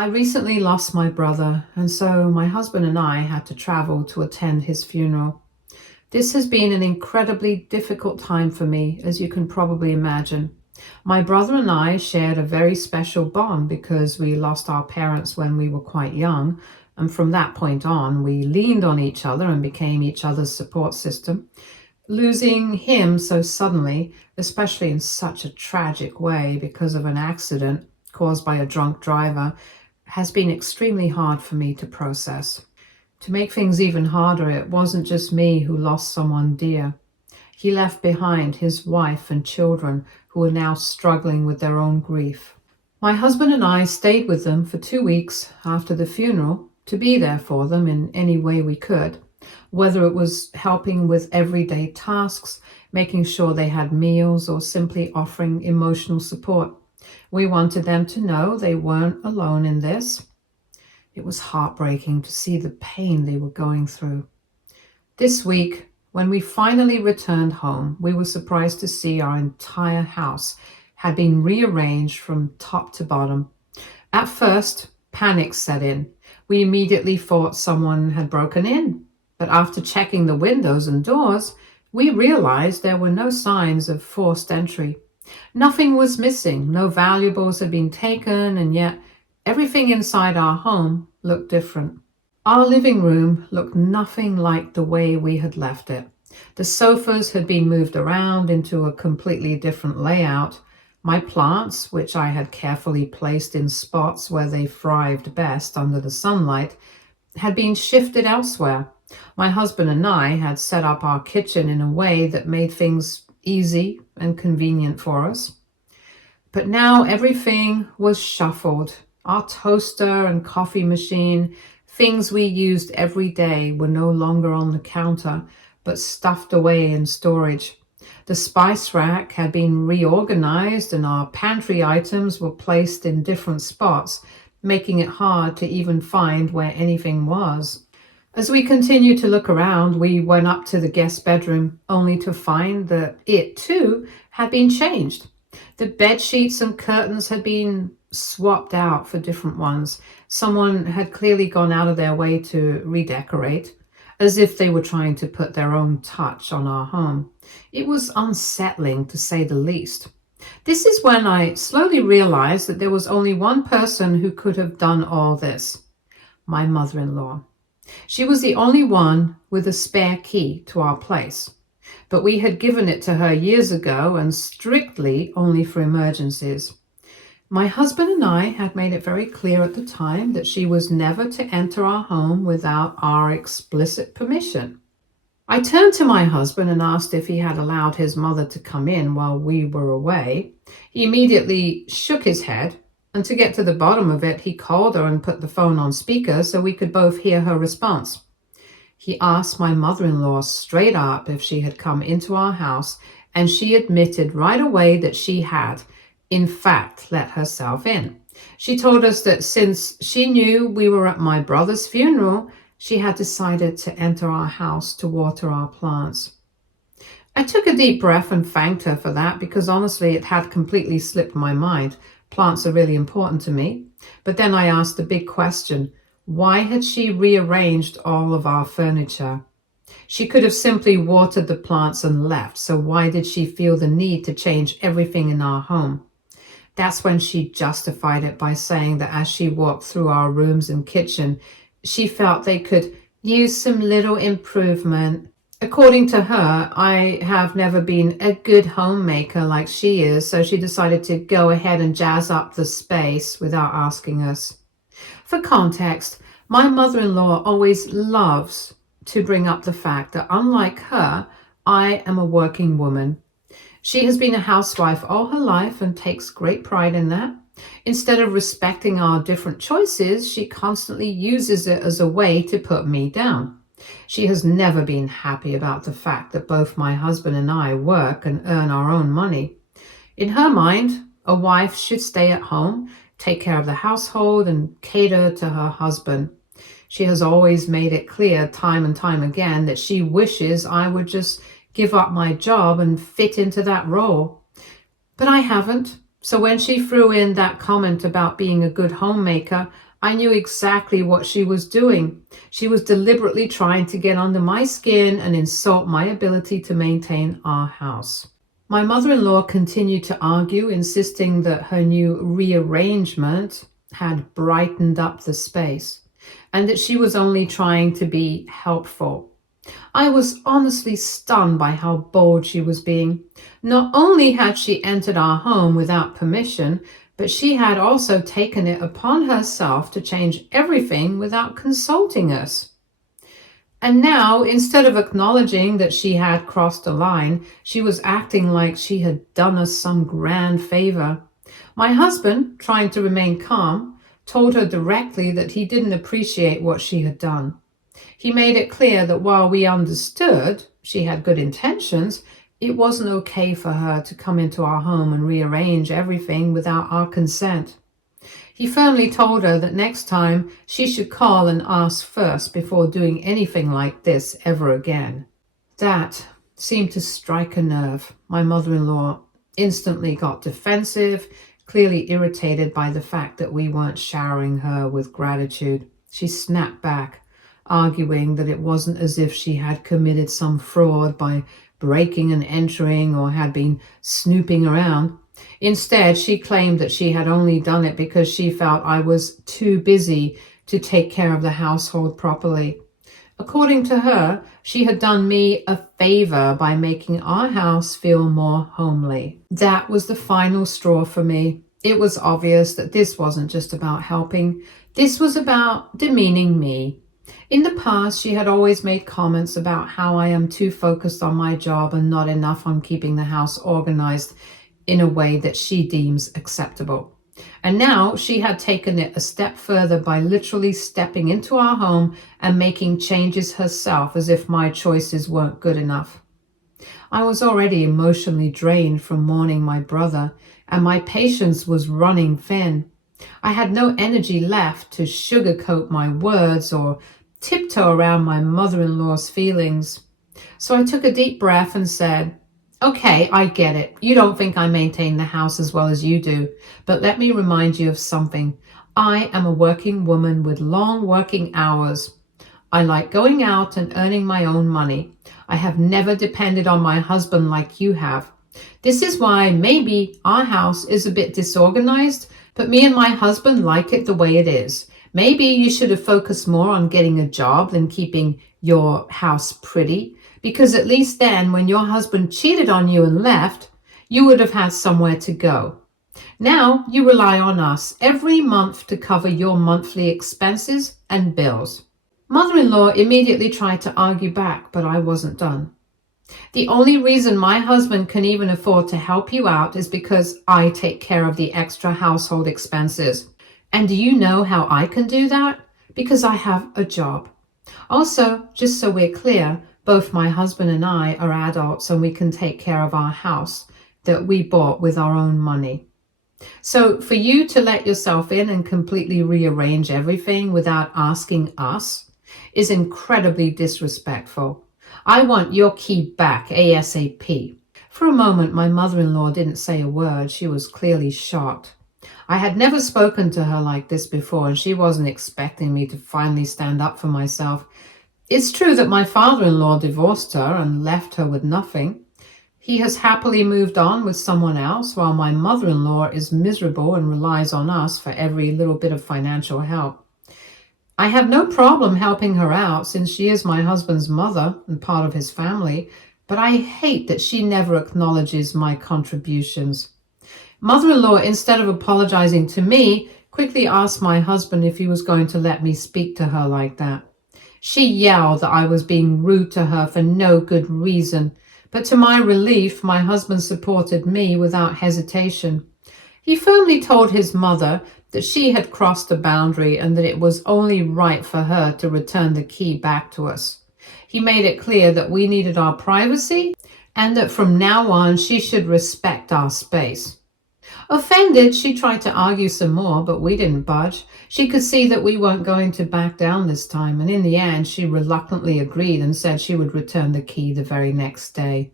I recently lost my brother, and so my husband and I had to travel to attend his funeral. This has been an incredibly difficult time for me, as you can probably imagine. My brother and I shared a very special bond because we lost our parents when we were quite young, and from that point on, we leaned on each other and became each other's support system. Losing him so suddenly, especially in such a tragic way because of an accident caused by a drunk driver, has been extremely hard for me to process. To make things even harder, it wasn't just me who lost someone dear. He left behind his wife and children who are now struggling with their own grief. My husband and I stayed with them for 2 weeks after the funeral to be there for them in any way we could, whether it was helping with everyday tasks, making sure they had meals, or simply offering emotional support. We wanted them to know they weren't alone in this. It was heartbreaking to see the pain they were going through. This week, when we finally returned home, we were surprised to see our entire house had been rearranged from top to bottom. At first, panic set in. We immediately thought someone had broken in, but after checking the windows and doors, we realized there were no signs of forced entry. Nothing was missing, no valuables had been taken, and yet everything inside our home looked different. Our living room looked nothing like the way we had left it. The sofas had been moved around into a completely different layout. My plants, which I had carefully placed in spots where they thrived best under the sunlight, had been shifted elsewhere. My husband and I had set up our kitchen in a way that made things easy and convenient for us. But now everything was shuffled. Our toaster and coffee machine, things we used every day, were no longer on the counter, but stuffed away in storage. The spice rack had been reorganized and our pantry items were placed in different spots, making it hard to even find where anything was. As we continued to look around, we went up to the guest bedroom, only to find that it, too, had been changed. The bed sheets and curtains had been swapped out for different ones. Someone had clearly gone out of their way to redecorate, as if they were trying to put their own touch on our home. It was unsettling, to say the least. This is when I slowly realized that there was only one person who could have done all this: my mother-in-law. She was the only one with a spare key to our place, but we had given it to her years ago and strictly only for emergencies. My husband and I had made it very clear at the time that she was never to enter our home without our explicit permission. I turned to my husband and asked if he had allowed his mother to come in while we were away. He immediately shook his head, and to get to the bottom of it, he called her and put the phone on speaker so we could both hear her response. He asked my mother-in-law straight up if she had come into our house, and she admitted right away that she had, in fact, let herself in. She told us that since she knew we were at my brother's funeral, she had decided to enter our house to water our plants. I took a deep breath and thanked her for that because honestly it had completely slipped my mind. Plants are really important to me. But then I asked the big question: why had she rearranged all of our furniture? She could have simply watered the plants and left, so why did she feel the need to change everything in our home? That's when she justified it by saying that as she walked through our rooms and kitchen, she felt they could use some little improvement. According to her, I have never been a good homemaker like she is, so she decided to go ahead and jazz up the space without asking us. For context, my mother-in-law always loves to bring up the fact that unlike her, I am a working woman. She has been a housewife all her life and takes great pride in that. Instead of respecting our different choices, she constantly uses it as a way to put me down. She has never been happy about the fact that both my husband and I work and earn our own money. In her mind, a wife should stay at home, take care of the household, and cater to her husband. She has always made it clear time and time again that she wishes I would just give up my job and fit into that role. But I haven't. So when she threw in that comment about being a good homemaker, I knew exactly what she was doing. She was deliberately trying to get under my skin and insult my ability to maintain our house. My mother-in-law continued to argue, insisting that her new rearrangement had brightened up the space and that she was only trying to be helpful. I was honestly stunned by how bold she was being. Not only had she entered our home without permission, but she had also taken it upon herself to change everything without consulting us. And now, instead of acknowledging that she had crossed a line, she was acting like she had done us some grand favor. My husband, trying to remain calm, told her directly that he didn't appreciate what she had done. He made it clear that while we understood she had good intentions, it wasn't okay for her to come into our home and rearrange everything without our consent. He firmly told her that next time she should call and ask first before doing anything like this ever again. That seemed to strike a nerve. My mother-in-law instantly got defensive, clearly irritated by the fact that we weren't showering her with gratitude. She snapped back, arguing that it wasn't as if she had committed some fraud by breaking and entering or had been snooping around. Instead, she claimed that she had only done it because she felt I was too busy to take care of the household properly. According to her, she had done me a favor by making our house feel more homely. That was the final straw for me. It was obvious that this wasn't just about helping. This was about demeaning me. In the past, she had always made comments about how I am too focused on my job and not enough on keeping the house organized in a way that she deems acceptable. And now she had taken it a step further by literally stepping into our home and making changes herself as if my choices weren't good enough. I was already emotionally drained from mourning my brother, and my patience was running thin. I had no energy left to sugarcoat my words or tiptoe around my mother-in-law's feelings. So I took a deep breath and said, "Okay, I get it. You don't think I maintain the house as well as you do, but let me remind you of something. I am a working woman with long working hours. I like going out and earning my own money. I have never depended on my husband like you have. This is why maybe our house is a bit disorganized, but me and my husband like it the way it is. Maybe you should have focused more on getting a job than keeping your house pretty. Because at least then, when your husband cheated on you and left, you would have had somewhere to go. Now you rely on us every month to cover your monthly expenses and bills." Mother-in-law immediately tried to argue back, but I wasn't done. "The only reason my husband can even afford to help you out is because I take care of the extra household expenses. And do you know how I can do that? Because I have a job. Also, just so we're clear, both my husband and I are adults and we can take care of our house that we bought with our own money. So for you to let yourself in and completely rearrange everything without asking us is incredibly disrespectful. I want your key back ASAP." For a moment, my mother-in-law didn't say a word. She was clearly shocked. I had never spoken to her like this before, and she wasn't expecting me to finally stand up for myself. It's true that my father-in-law divorced her and left her with nothing. He has happily moved on with someone else, while my mother-in-law is miserable and relies on us for every little bit of financial help. I have no problem helping her out since she is my husband's mother and part of his family, but I hate that she never acknowledges my contributions. Mother-in-law, instead of apologizing to me, quickly asked my husband if he was going to let me speak to her like that. She yelled that I was being rude to her for no good reason, but to my relief, my husband supported me without hesitation. He firmly told his mother that she had crossed a boundary and that it was only right for her to return the key back to us. He made it clear that we needed our privacy and that from now on she should respect our space. Offended, she tried to argue some more, but we didn't budge. She could see that we weren't going to back down this time, and in the end, she reluctantly agreed and said she would return the key the very next day.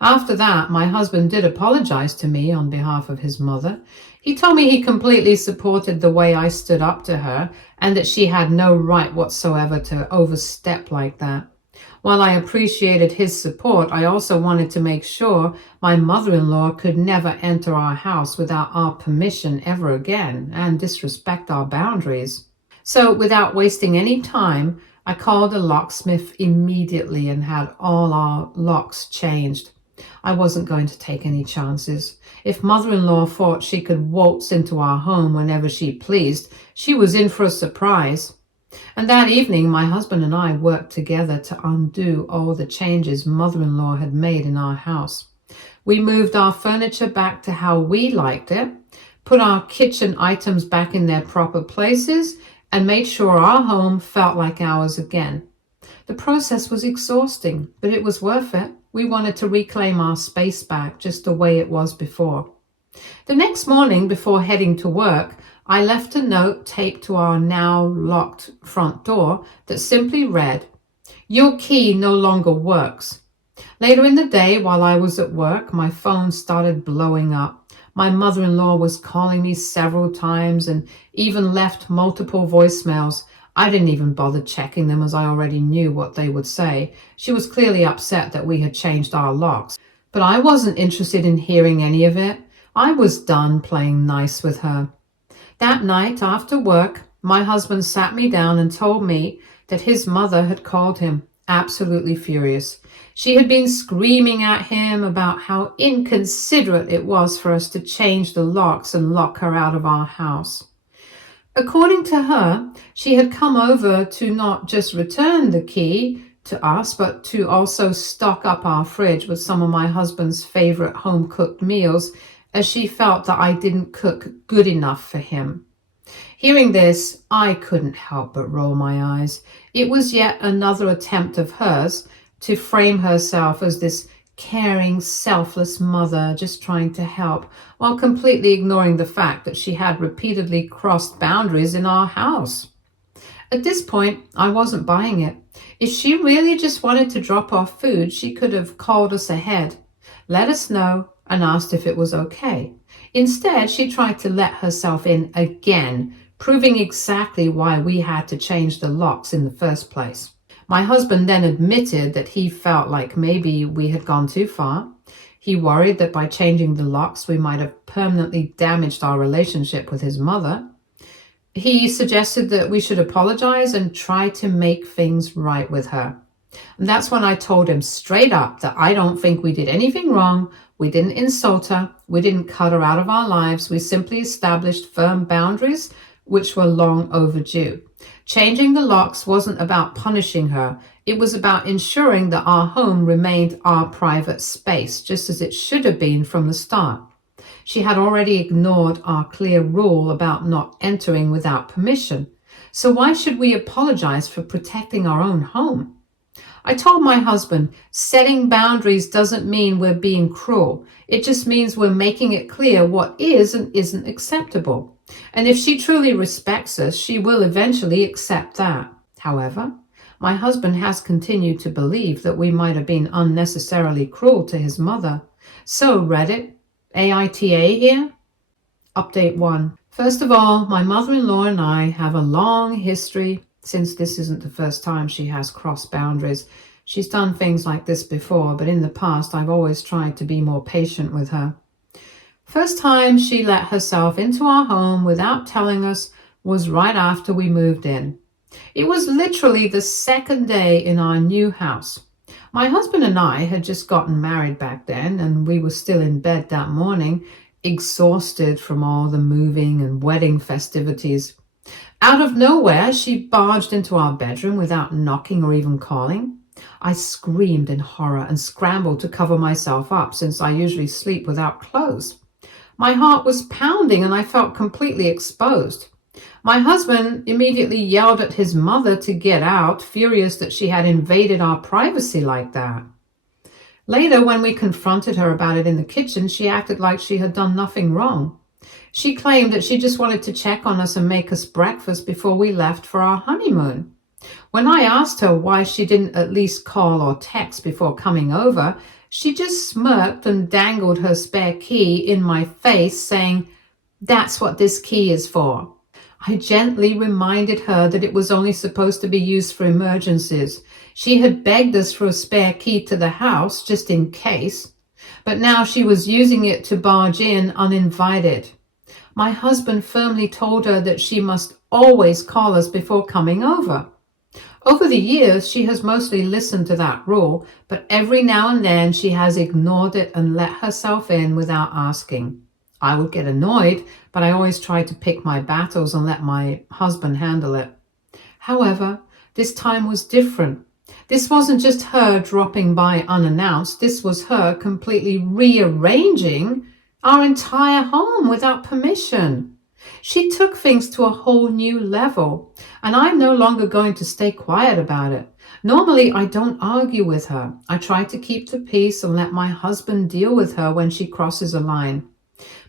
After that, my husband did apologize to me on behalf of his mother. He told me he completely supported the way I stood up to her and that she had no right whatsoever to overstep like that. While I appreciated his support, I also wanted to make sure my mother-in-law could never enter our house without our permission ever again and disrespect our boundaries. So, without wasting any time, I called a locksmith immediately and had all our locks changed. I wasn't going to take any chances. If mother-in-law thought she could waltz into our home whenever she pleased, she was in for a surprise. And that evening, my husband and I worked together to undo all the changes mother-in-law had made in our house. We moved our furniture back to how we liked it, put our kitchen items back in their proper places, and made sure our home felt like ours again. The process was exhausting, but it was worth it. We wanted to reclaim our space back just the way it was before. The next morning, before heading to work, I left a note taped to our now locked front door that simply read, "Your key no longer works." Later in the day, while I was at work, my phone started blowing up. My mother-in-law was calling me several times and even left multiple voicemails. I didn't even bother checking them as I already knew what they would say. She was clearly upset that we had changed our locks, but I wasn't interested in hearing any of it. I was done playing nice with her. That night after work, my husband sat me down and told me that his mother had called him, absolutely furious. She had been screaming at him about how inconsiderate it was for us to change the locks and lock her out of our house. According to her, she had come over to not just return the key to us, but to also stock up our fridge with some of my husband's favorite home-cooked meals, as she felt that I didn't cook good enough for him. Hearing this, I couldn't help but roll my eyes. It was yet another attempt of hers to frame herself as this caring, selfless mother just trying to help, while completely ignoring the fact that she had repeatedly crossed boundaries in our house. At this point, I wasn't buying it. If she really just wanted to drop off food, she could have called us ahead, let us know, and asked if it was okay. Instead, she tried to let herself in again, proving exactly why we had to change the locks in the first place. My husband then admitted that he felt like maybe we had gone too far. He worried that by changing the locks, we might have permanently damaged our relationship with his mother. He suggested that we should apologize and try to make things right with her. And that's when I told him straight up that I don't think we did anything wrong. We didn't insult her. We didn't cut her out of our lives. We simply established firm boundaries, which were long overdue. Changing the locks wasn't about punishing her. It was about ensuring that our home remained our private space, just as it should have been from the start. She had already ignored our clear rule about not entering without permission. So why should we apologize for protecting our own home? I told my husband, setting boundaries doesn't mean we're being cruel. It just means we're making it clear what is and isn't acceptable. And if she truly respects us, she will eventually accept that. However, my husband has continued to believe that we might have been unnecessarily cruel to his mother. So Reddit, AITA here? Update 1. First of all, my mother-in-law and I have a long history. Since this isn't the first time she has crossed boundaries. She's done things like this before, but in the past I've always tried to be more patient with her. First time she let herself into our home without telling us was right after we moved in. It was literally the second day in our new house. My husband and I had just gotten married back then, and we were still in bed that morning, exhausted from all the moving and wedding festivities. Out of nowhere, she barged into our bedroom without knocking or even calling. I screamed in horror and scrambled to cover myself up since I usually sleep without clothes. My heart was pounding and I felt completely exposed. My husband immediately yelled at his mother to get out, furious that she had invaded our privacy like that. Later, when we confronted her about it in the kitchen, she acted like she had done nothing wrong. She claimed that she just wanted to check on us and make us breakfast before we left for our honeymoon. When I asked her why she didn't at least call or text before coming over, She just smirked and dangled her spare key in my face, saying, "That's what this key is for." I gently reminded her that it was only supposed to be used for emergencies. She had begged us for a spare key to the house, just in case, but now she was using it to barge in uninvited. My husband firmly told her that she must always call us before coming over. Over the years, she has mostly listened to that rule, but every now and then she has ignored it and let herself in without asking. I would get annoyed, but I always try to pick my battles and let my husband handle it. However, this time was different. This wasn't just her dropping by unannounced. This was her completely rearranging our entire home without permission. She took things to a whole new level, and I'm no longer going to stay quiet about it. Normally, I don't argue with her. I try to keep the peace and let my husband deal with her when she crosses a line.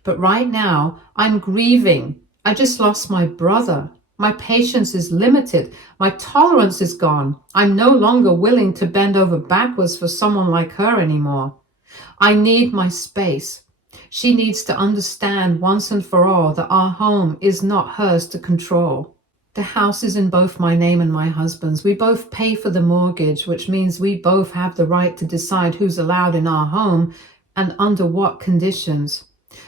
But right now, I'm grieving. I just lost my brother. My patience is limited. My tolerance is gone. I'm no longer willing to bend over backwards for someone like her anymore. I need my space. She needs to understand once and for all that our home is not hers to control. The house is in both my name and my husband's. We both pay for the mortgage, which means we both have the right to decide who's allowed in our home and under what conditions.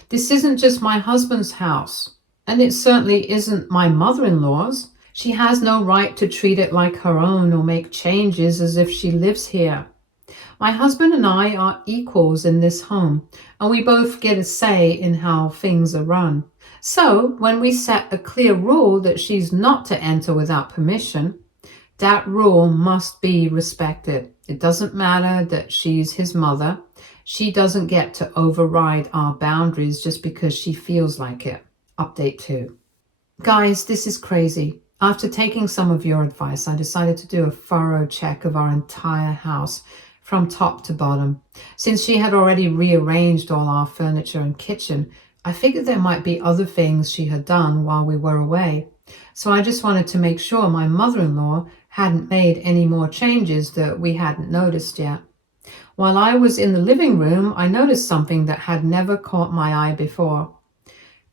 This isn't just my husband's house, and it certainly isn't my mother-in-law's. She has no right to treat it like her own or make changes as if she lives here. My husband and I are equals in this home, and we both get a say in how things are run. So when we set a clear rule that she's not to enter without permission, that rule must be respected. It doesn't matter that she's his mother. She doesn't get to override our boundaries just because she feels like it. Update 2. Guys, this is crazy. After taking some of your advice, I decided to do a thorough check of our entire house from top to bottom. Since she had already rearranged all our furniture and kitchen, I figured there might be other things she had done while we were away. So I just wanted to make sure my mother-in-law hadn't made any more changes that we hadn't noticed yet. While I was in the living room, I noticed something that had never caught my eye before.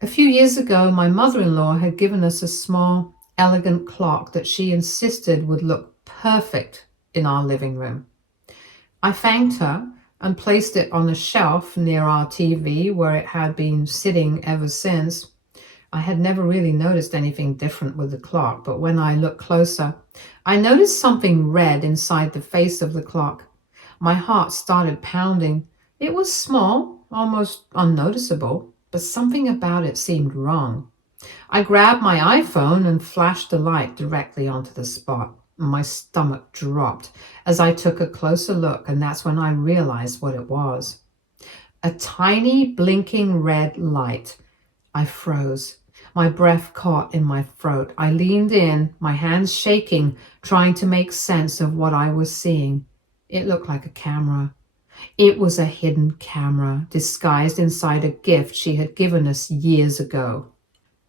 A few years ago, my mother-in-law had given us a small, elegant clock that she insisted would look perfect in our living room. I thanked her and placed it on a shelf near our TV where it had been sitting ever since. I had never really noticed anything different with the clock, but when I looked closer, I noticed something red inside the face of the clock. My heart started pounding. It was small, almost unnoticeable, but something about it seemed wrong. I grabbed my iPhone and flashed the light directly onto the spot. My stomach dropped as I took a closer look, and that's when I realized what it was. A tiny blinking red light. I froze. My breath caught in my throat. I leaned in, my hands shaking, trying to make sense of what I was seeing. It looked like a camera. It was a hidden camera, disguised inside a gift she had given us years ago.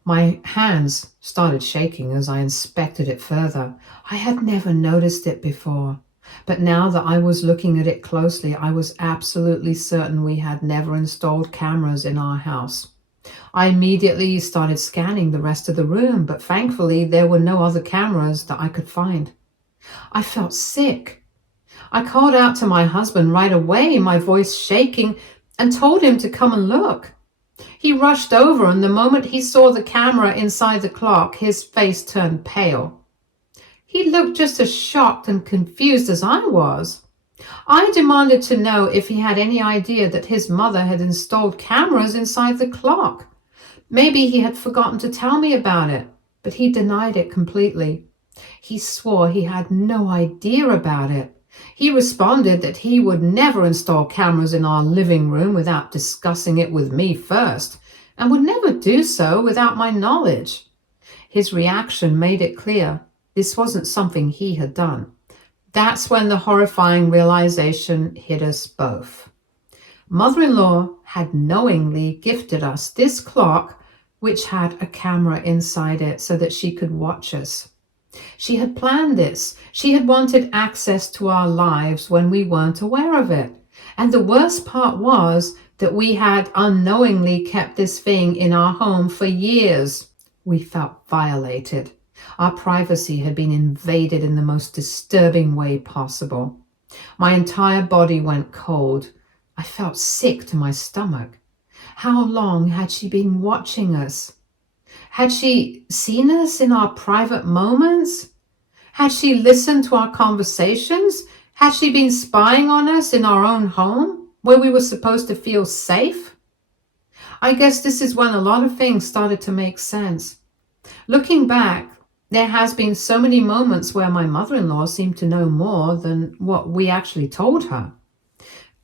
My hands started shaking as I inspected it further. I had never noticed it before, but now that I was looking at it closely, I was absolutely certain we had never installed cameras in our house. I immediately started scanning the rest of the room, but thankfully there were no other cameras that I could find. I felt sick. I called out to my husband right away, my voice shaking, and told him to come and look. He rushed over, and the moment he saw the camera inside the clock, his face turned pale. He looked just as shocked and confused as I was. I demanded to know if he had any idea that his mother had installed cameras inside the clock. Maybe he had forgotten to tell me about it, but he denied it completely. He swore he had no idea about it. He responded that he would never install cameras in our living room without discussing it with me first, and would never do so without my knowledge. His reaction made it clear this wasn't something he had done. That's when the horrifying realization hit us both. Mother-in-law had knowingly gifted us this clock, which had a camera inside it so that she could watch us. She had planned this. She had wanted access to our lives when we weren't aware of it. And the worst part was that we had unknowingly kept this thing in our home for years. We felt violated. Our privacy had been invaded in the most disturbing way possible. My entire body went cold. I felt sick to my stomach. How long had she been watching us? Had she seen us in our private moments? Had she listened to our conversations? Had she been spying on us in our own home, where we were supposed to feel safe? I guess this is when a lot of things started to make sense. Looking back, there has been so many moments where my mother-in-law seemed to know more than what we actually told her.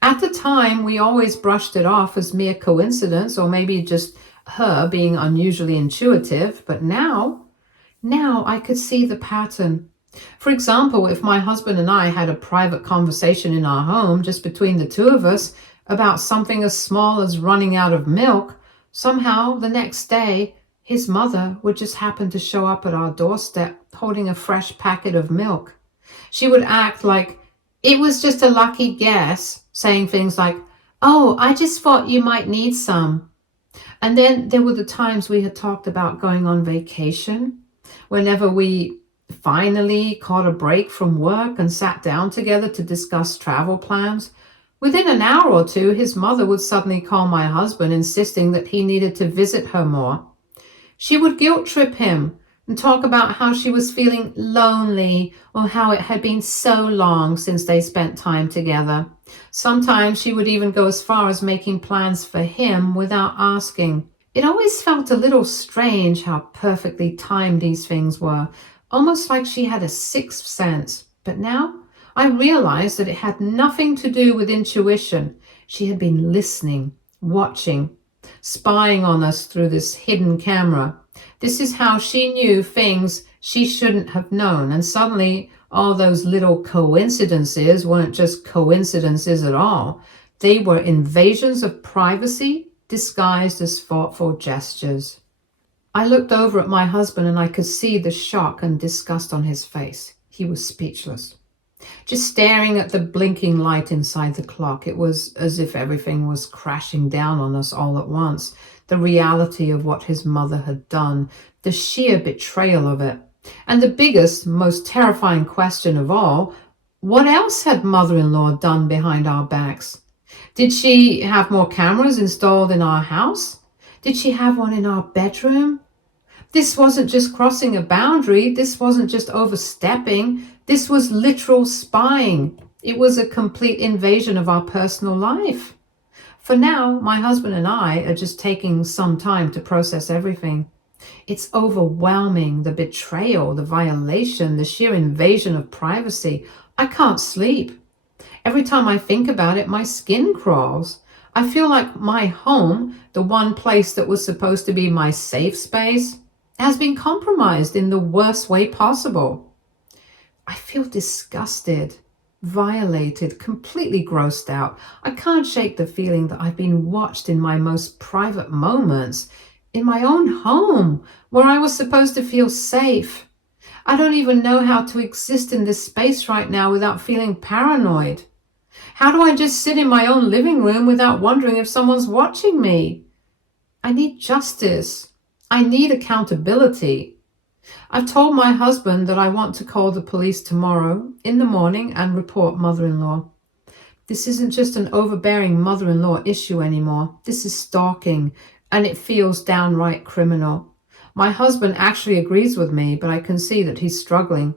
At the time, we always brushed it off as mere coincidence or maybe just her being unusually intuitive, but now I could see the pattern. For example, if my husband and I had a private conversation in our home, just between the two of us, about something as small as running out of milk, somehow the next day, his mother would just happen to show up at our doorstep holding a fresh packet of milk. She would act like it was just a lucky guess, saying things like, "Oh, I just thought you might need some." And then there were the times we had talked about going on vacation. Whenever we finally caught a break from work and sat down together to discuss travel plans, within an hour or two, his mother would suddenly call my husband, insisting that he needed to visit her more. She would guilt trip him and talk about how she was feeling lonely or how it had been so long since they spent time together. Sometimes she would even go as far as making plans for him without asking. It always felt a little strange how perfectly timed these things were, almost like she had a sixth sense. But now I realized that it had nothing to do with intuition. She had been listening, watching, spying on us through this hidden camera. This is how she knew things she shouldn't have known. And suddenly, all those little coincidences weren't just coincidences at all. They were invasions of privacy disguised as thoughtful gestures. I looked over at my husband and I could see the shock and disgust on his face. He was speechless, just staring at the blinking light inside the clock. It was as if everything was crashing down on us all at once. The reality of what his mother had done, the sheer betrayal of it. And the biggest, most terrifying question of all, what else had mother-in-law done behind our backs? Did she have more cameras installed in our house? Did she have one in our bedroom? This wasn't just crossing a boundary. This wasn't just overstepping. This was literal spying. It was a complete invasion of our personal life. For now, my husband and I are just taking some time to process everything. It's overwhelming, the betrayal, the violation, the sheer invasion of privacy. I can't sleep. Every time I think about it, my skin crawls. I feel like my home, the one place that was supposed to be my safe space, has been compromised in the worst way possible. I feel disgusted, violated, completely grossed out. I can't shake the feeling that I've been watched in my most private moments, in my own home, where I was supposed to feel safe. I don't even know how to exist in this space right now without feeling paranoid. How do I just sit in my own living room without wondering if someone's watching me? I need justice. I need accountability. I've told my husband that I want to call the police tomorrow in the morning and report mother-in-law. This isn't just an overbearing mother-in-law issue anymore. This is stalking, and it feels downright criminal. My husband actually agrees with me, but I can see that he's struggling.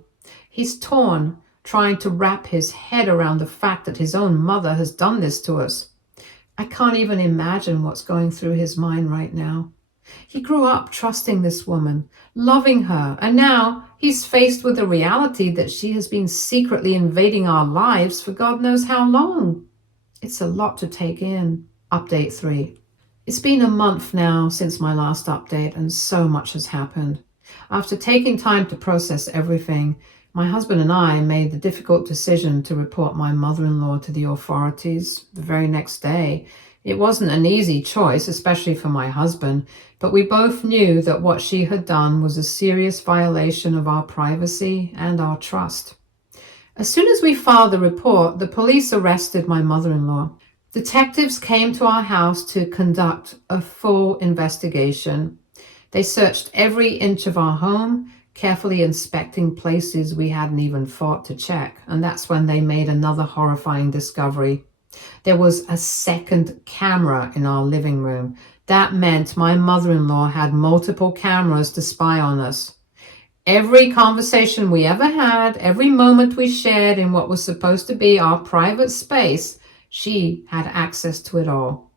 He's torn, trying to wrap his head around the fact that his own mother has done this to us. I can't even imagine what's going through his mind right now. He grew up trusting this woman, loving her, and now he's faced with the reality that she has been secretly invading our lives for God knows how long. It's a lot to take in. Update 3. It's been a month now since my last update, and so much has happened. After taking time to process everything, my husband and I made the difficult decision to report my mother-in-law to the authorities the very next day. It wasn't an easy choice, especially for my husband, but we both knew that what she had done was a serious violation of our privacy and our trust. As soon as we filed the report, the police arrested my mother-in-law. Detectives came to our house to conduct a full investigation. They searched every inch of our home, carefully inspecting places we hadn't even thought to check. And that's when they made another horrifying discovery. There was a second camera in our living room. That meant my mother-in-law had multiple cameras to spy on us. Every conversation we ever had, every moment we shared in what was supposed to be our private space, she had access to it all.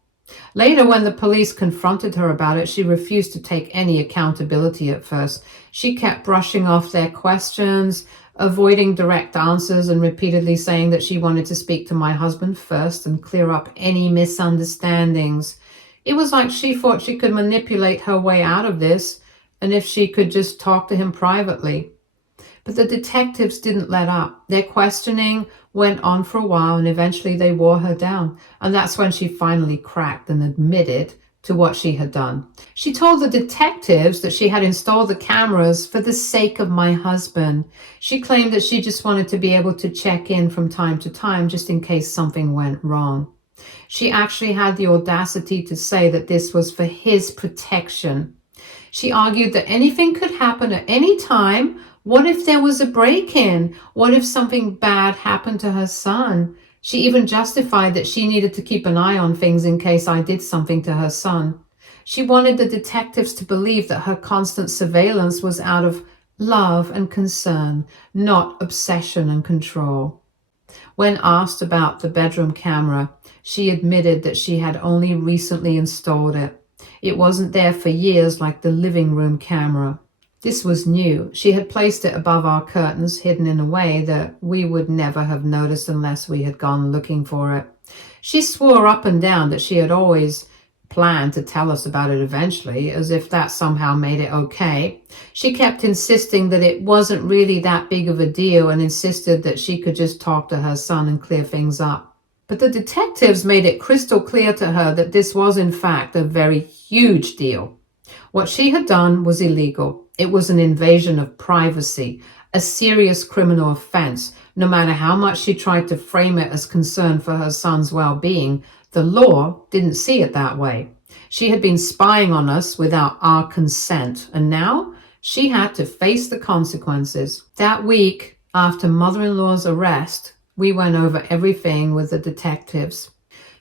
Later, when the police confronted her about it, she refused to take any accountability at first. She kept brushing off their questions, avoiding direct answers, and repeatedly saying that she wanted to speak to my husband first and clear up any misunderstandings. It was like she thought she could manipulate her way out of this, and if she could just talk to him privately. But the detectives didn't let up. Their questioning went on for a while, and eventually they wore her down. And that's when she finally cracked and admitted to what she had done. She told the detectives that she had installed the cameras for the sake of my husband. She claimed that she just wanted to be able to check in from time to time just in case something went wrong. She actually had the audacity to say that this was for his protection. She argued that anything could happen at any time. What if there was a break-in? What if something bad happened to her son? She even justified that she needed to keep an eye on things in case I did something to her son. She wanted the detectives to believe that her constant surveillance was out of love and concern, not obsession and control. When asked about the bedroom camera, she admitted that she had only recently installed it. It wasn't there for years like the living room camera. This was new. She had placed it above our curtains, hidden in a way that we would never have noticed unless we had gone looking for it. She swore up and down that she had always planned to tell us about it eventually, as if that somehow made it okay. She kept insisting that it wasn't really that big of a deal and insisted that she could just talk to her son and clear things up. But the detectives made it crystal clear to her that this was in fact a very huge deal. What she had done was illegal. It was an invasion of privacy, a serious criminal offense. No matter how much she tried to frame it as concern for her son's well-being, the law didn't see it that way. She had been spying on us without our consent, and now she had to face the consequences. That week, after mother-in-law's arrest, we went over everything with the detectives.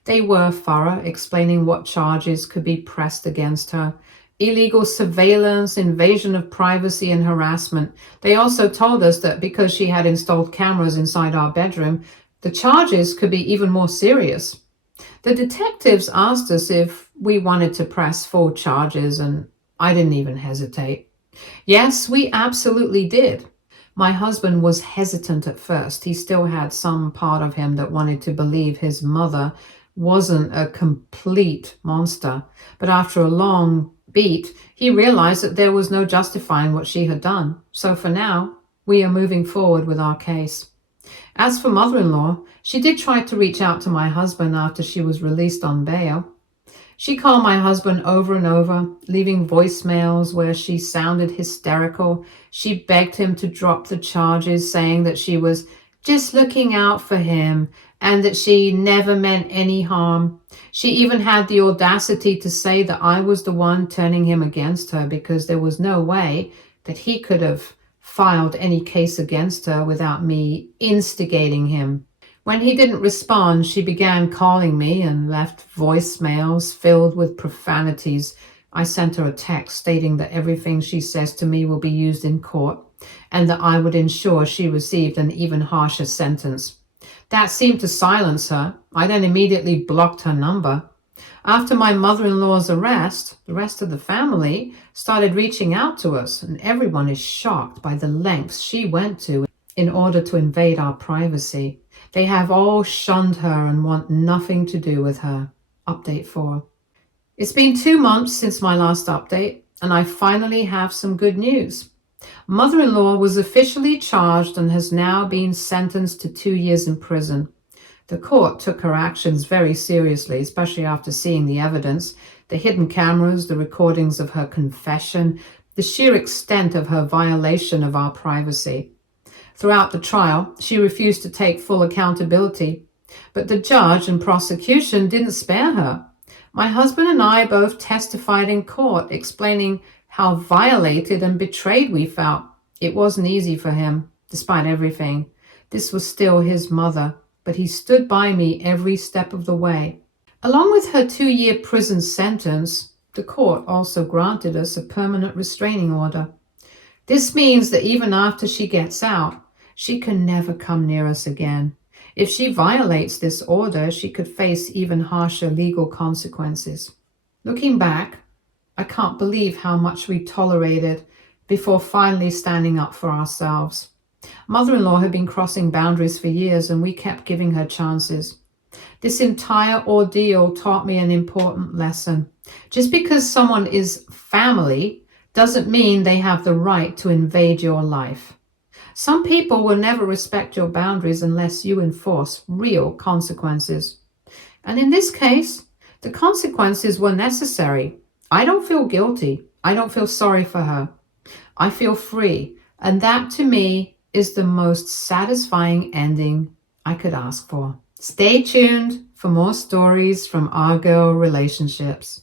They were thorough, explaining what charges could be pressed against her. Illegal surveillance, invasion of privacy, and harassment. They also told us that because she had installed cameras inside our bedroom, the charges could be even more serious. The detectives asked us if we wanted to press full charges, and I didn't even hesitate. Yes, we absolutely did. My husband was hesitant at first. He still had some part of him that wanted to believe his mother wasn't a complete monster. But after a long beat, he realized that there was no justifying what she had done. So for now, we are moving forward with our case. As for mother-in-law, she did try to reach out to my husband after she was released on bail. She called my husband over and over, leaving voicemails where she sounded hysterical. She begged him to drop the charges, saying that she was just looking out for him and that she never meant any harm. She even had the audacity to say that I was the one turning him against her because there was no way that he could have filed any case against her without me instigating him. When he didn't respond, she began calling me and left voicemails filled with profanities. I sent her a text stating that everything she says to me will be used in court and that I would ensure she received an even harsher sentence. That seemed to silence her. I then immediately blocked her number. After my mother-in-law's arrest, the rest of the family started reaching out to us, and everyone is shocked by the lengths she went to in order to invade our privacy. They have all shunned her and want nothing to do with her. Update 4. It's been 2 months since my last update, and I finally have some good news. Mother-in-law was officially charged and has now been sentenced to 2 years in prison. The court took her actions very seriously, especially after seeing the evidence, the hidden cameras, the recordings of her confession, the sheer extent of her violation of our privacy. Throughout the trial, she refused to take full accountability. But the judge and prosecution didn't spare her. My husband and I both testified in court, explaining how violated and betrayed we felt. It wasn't easy for him, despite everything. This was still his mother, but he stood by me every step of the way. Along with her 2-year prison sentence, the court also granted us a permanent restraining order. This means that even after she gets out, she can never come near us again. If she violates this order, she could face even harsher legal consequences. Looking back, I can't believe how much we tolerated before finally standing up for ourselves. Mother-in-law had been crossing boundaries for years, and we kept giving her chances. This entire ordeal taught me an important lesson. Just because someone is family doesn't mean they have the right to invade your life. Some people will never respect your boundaries unless you enforce real consequences. And in this case, the consequences were necessary. I don't feel guilty. I don't feel sorry for her. I feel free. And that, to me, is the most satisfying ending I could ask for. Stay tuned for more stories from Our Girl Relationships.